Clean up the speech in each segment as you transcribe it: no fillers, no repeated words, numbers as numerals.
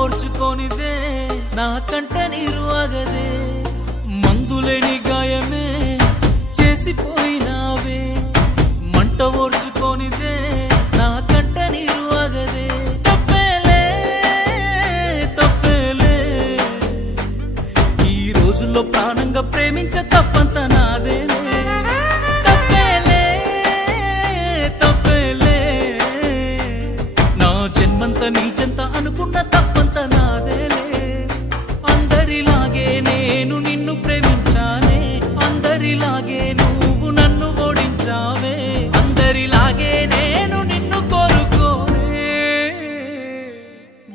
ఓర్చుకోనిదే నా కంట నీరు ఆగదే మందులేని గాయమే చేసిపోయినావే మంట ఓర్చుకోనిదే నా కంట నీరు ఆగదే తప్పేలే తప్పేలే ఈ రోజుల్లో ప్రాణంగా ప్రేమించ తప్పంత నాదేలే తప్పేలే తప్పేలే నా జన్మంత నీచెంత అనుకున్న తప్పంత నాదేలే అందరిలాగే నేను నిన్ను ప్రేమించానే అందరిలాగే నువ్వు నన్ను ఓడించావే అందరిలాగే నేను నిన్ను కోరుకోనే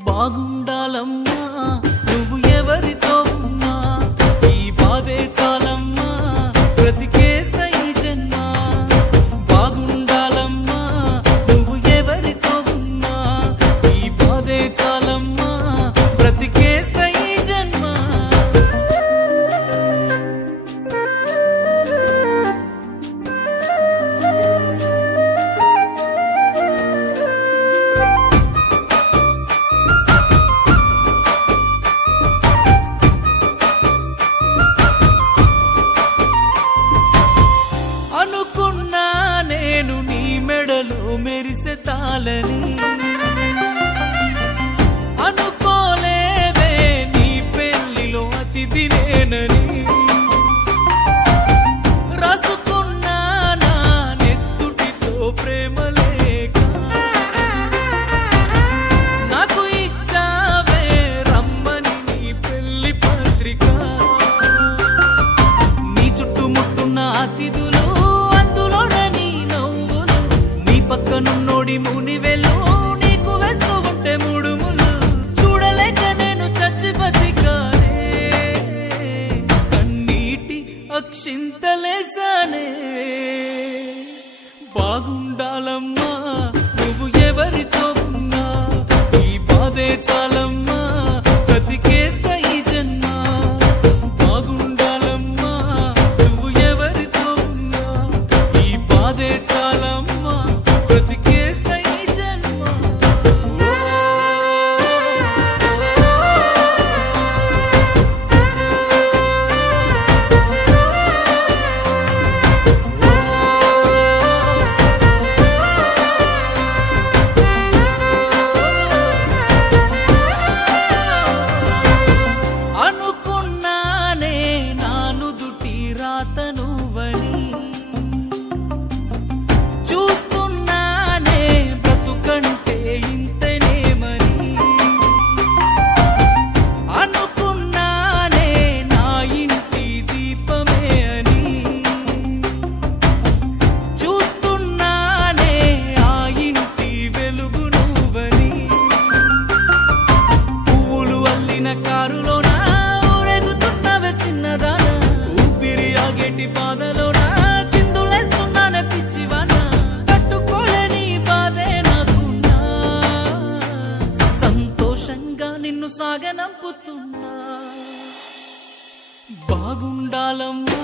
బాగుండాలమ్మా నువ్వు ఎవరితో ఉన్నా ఈ బాధే చాలమ్మా బ్రతికేస్తా ఈ జన్మ బాగుండాలమ్మా నువ్వు ఎవరితో ఉన్నా ఈ బాధే చాలమ్మా బ్రతికేస్తా ఈ జన్మ అనుకున్నా నేను నీ మెడలో మెరిసే తాళని అనుకోలేదే నీ పెళ్లిలో అతిథి నేనని రాసుకున్నా నా నెత్తుటితో ప్రేమ లేక నాకు ఇచ్చావే రమ్మని నీ పెళ్లి పత్రిక నీ చుట్టుముట్టున్న అతిథులు అందులోనే నీ నవ్వులు నీ పక్కనున్నోడి మునివెలు నీకు వేస్తూ ఉంటే ముడుములు చూడలేక నేను చచ్చి బతికానే కన్నీటి అక్షింతలేసానే బాగుండాలమ్మా నువ్వు ఎవరితో ఉన్నా ఈ బాధే చాలమ్మా బ్రతికేస్తా ఈ జన్మ బాగుండాలమ్మా నువ్వు ఎవరితో ఉన్నా ఈ బాధే చాలమ్మా బ్రతికేస్తా ఈ జన్మ అనుకున్నానే నాను దుటి రాత నువ్వని చూస్తున్నానే బ్రతుకంటే ఇంతనేమని అనుకున్నానే నా ఇంటి దీపమే అని చూస్తున్నానే ఆ ఇంటి వెలుగు నువ్వని పువ్వులు అల్లిన కారులోన ఊరేగుతున్నవే చిన్నదాన ఊపిరి ఆగేటి బాధలోన చిందులేస్తున్నానే పిచ్చివాన తట్టుకోలేని బాధే నాకున్నా సంతోషంగా నిన్ను సాగనంపుతున్నా బాగుండాలమ్మా